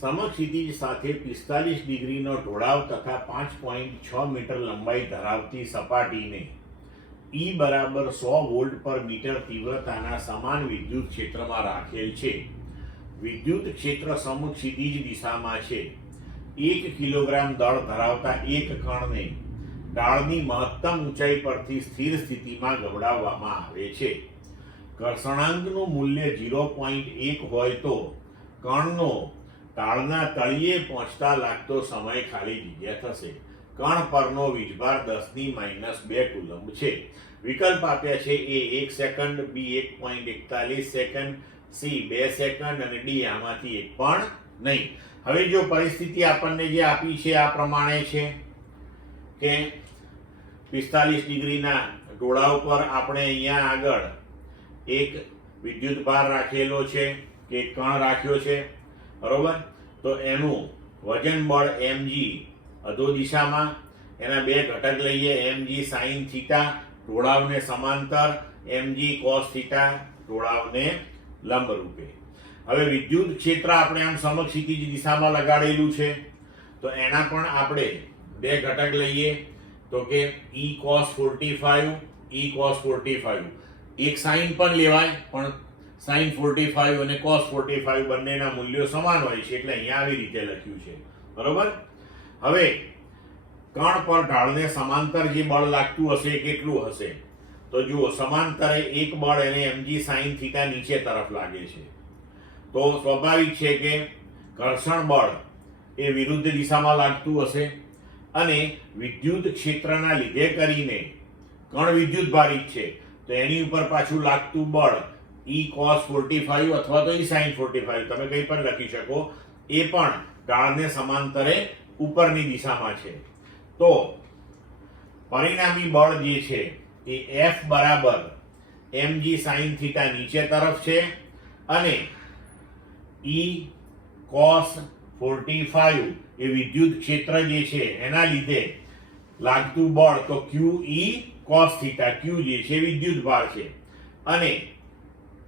સમક્ષિતિજ સાથે 45 ડિગ્રીનો ઢોળાવ તથા 5.6 મીટર લંબાઈ ધરાવતી સપાટીને E બરાબર 100 વોલ્ટ પર મીટર તીવ્રતાના સમાન વિદ્યુત ક્ષેત્રમાં રાખેલ છે. વિદ્યુત ક્ષેત્ર સમક્ષિતિજ દિશામાં છે. 1 કિલોગ્રામ દળ ધરાવતા એક કણને ઢાળની મહત્તમ ઊંચાઈ પરથી સ્થિર સ્થિતિમાં ગબડાવવામાં આવે છે. ઘર્ષણાંકનું મૂલ્ય 0.1 હોય તો કણનો ઢાળના તળિયે પહોંચતા લાગતો સમય ખાલી જગ્યા થશે. કણ પરનો વીજભાર 10⁻² કુલંબ છે. વિકલ્પ આપ્યા છે A 1 second, B 1.41 second, C 2 second અને D આમાંથી એક પણ નહીં. હવે જો પરિસ્થિતિ આપણને જે આપી છે આ પ્રમાણે છે કે 45 ડિગ્રીના ઢોળાવ પર આપણે અહીંયા આગળ એક વિદ્યુત ભાર રાખેલો છે કે કણ રાખ્યો છે, બરોબર. તો એનું વજન બળ mg અધો દિશામાં, એના બે ઘટક લઈએ, mg sin થીટા ઢોળાવને સમાંતર, mg cos થીટા ઢોળાવને લંબ રૂપે. હવે વિદ્યુત ક્ષેત્ર આપણે આમ સમક્ષિતિજ દિશામાં લગાડેલું છે તો એના પણ આપણે બે ઘટક લઈએ તો કે E cos 45, E cos 45. એક sin પણ લેવાય પણ sin 45 અને cos 45 બંનેના મૂલ્યો સમાન હોય છે એટલે અહીંયા આવી રીતે લખ્યું છે, બરોબર. હવે કણ પર ઢાળને સમાંતર જે બળ લાગતું હશે એ કેટલું હશે? તો જુઓ, સમાંતરે એક બળ એને mg sin થીટા નીચે તરફ લાગે છે તો સ્વાભાવિક છે કે ઘર્ષણ બળ એ વિરુદ્ધ દિશામાં લાગતું હશે અને વિદ્યુત ક્ષેત્રના લીધે કરીને કણ વિદ્યુત ભારિત છે તો એની ઉપર પાછું લાગતું બળ E cos 45 અથવા તો E sin 45 તમે કંઈ પણ લખી શકો, એ પણ ઢાળને સમાંતરે ઉપરની દિશામાં છે. તો પરિણામી બળ જે છે એ F બરાબર mg sin થીટા નીચે તરફ છે અને E cos 45 એ વિદ્યુત ક્ષેત્ર જે છે એના લીધે લાગતું બળ તો QE cos થીટા, Q જે છે વિદ્યુત ભાર છે અને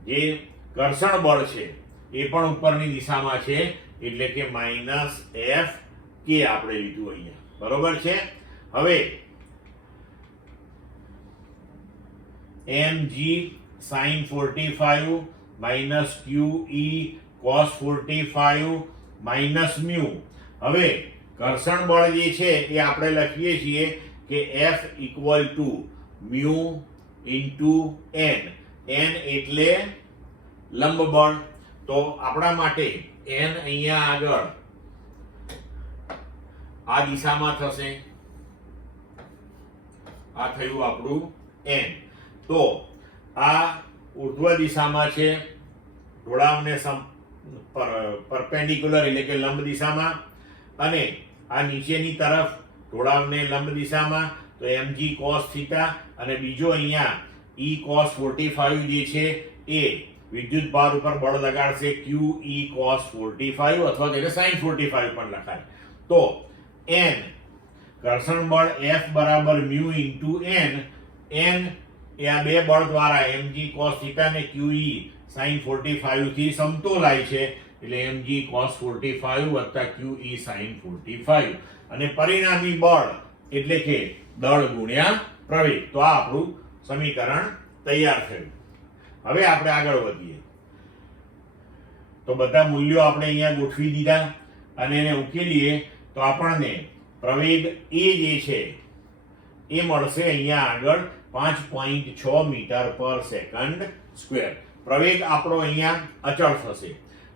જે ઘર્ષણ બળ છે એ પણ ઉપરની દિશામાં છે એટલે કે -F K આપણે લીધું અહીંયા, બરોબર છે. હવે mg sin 45 minus QE cos 45 minus μ. હવે ઘર્ષણ બળ જે છે એ આપણે લખીએ છીએ કે F equal to μ into n. n એટલે લંબ બળ. તો આપણા માટે n અહીંયા આગળ આ દિશામાં થશે, આ થયું આપણું n. તો આ ઉર્ધ્વ દિશામાં છે, ઢોળાવને પરપેન્ડિક્યુલર એટલે કે લંબ દિશામાં, અને આ નીચેની તરફ ઢોળાવને લંબ દિશામાં તો mg cos થીટા અને બીજો અહીંયા E cos 45 જે છે એ વિદ્યુત ભાર ઉપર બળ લગાડશે QE cos 45 અથવા તેને sin 45 પણ લખાય. તો n ઘર્ષણ બળ F બરાબર μ into n. n એ આ બે બળ દ્વારા mg cos થીટા ને QE sin 45 થી સમતોલાય છે એટલે mg cos 45 વત્તા QE sin 45 અને પરિણામી બળ એટલે કે દળ ગુણ્યા પ્રવેગ. તો આ આપણું સમીકરણ તૈયાર થયું. હવે આપણે આગળ વધીએ તો બધા મૂલ્યો આપણે અહીંયા ગોઠવી દીધા અને એને ઉકેલીએ તો આપણને પ્રવેગ A જે છે એ મળશે અહીંયા આગળ 5.6 મીટર પર સેકન્ડ સ્ક્વેર. પ્રવેગ આપણો અહીંયા અચળ થશે.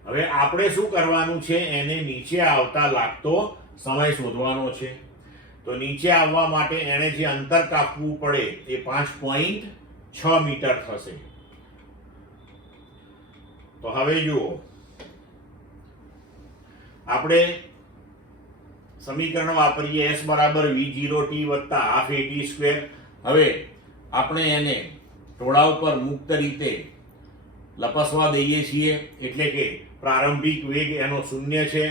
હવે આપણે શું કરવાનું છે, એને નીચે આવતા લાગતો સમય શોધવાનો છે. તો નીચે આવવા માટે એને જે અંતર કાપવું પડે એ 5.6 મીટર થશે. તો હવે જુઓ, આપણે સમીકરણ વાપરીએ S બરાબર V0t વત્તા હાફ AT સ્ક્વેર. હવે આપણે એને ઢોળાવ પર મુક્ત રીતે લપસવા દઈએ છીએ એટલે કે પ્રારંભિક વેગ એનો 0 છે.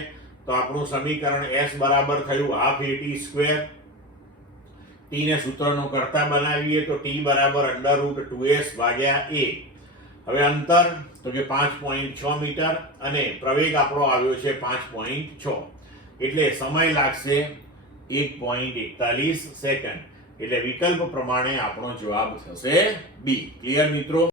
તો આપણું સમીકરણ S બરાબર થયું હાફ AT સ્ક્વેર. t ને સૂત્રનો કરતા બનાવીએ તો t બરાબર √2s ભાગ્યા a. હવે અંતર તો કે 5.6 મીટર અને પ્રવેગ આપણો આવ્યો છે 5.6, એટલે સમય લાગશે 1.41 સેકન્ડ. એટલે વિકલ્પ પ્રમાણે આપણો જવાબ થશે બી. ક્લિયર મિત્રો?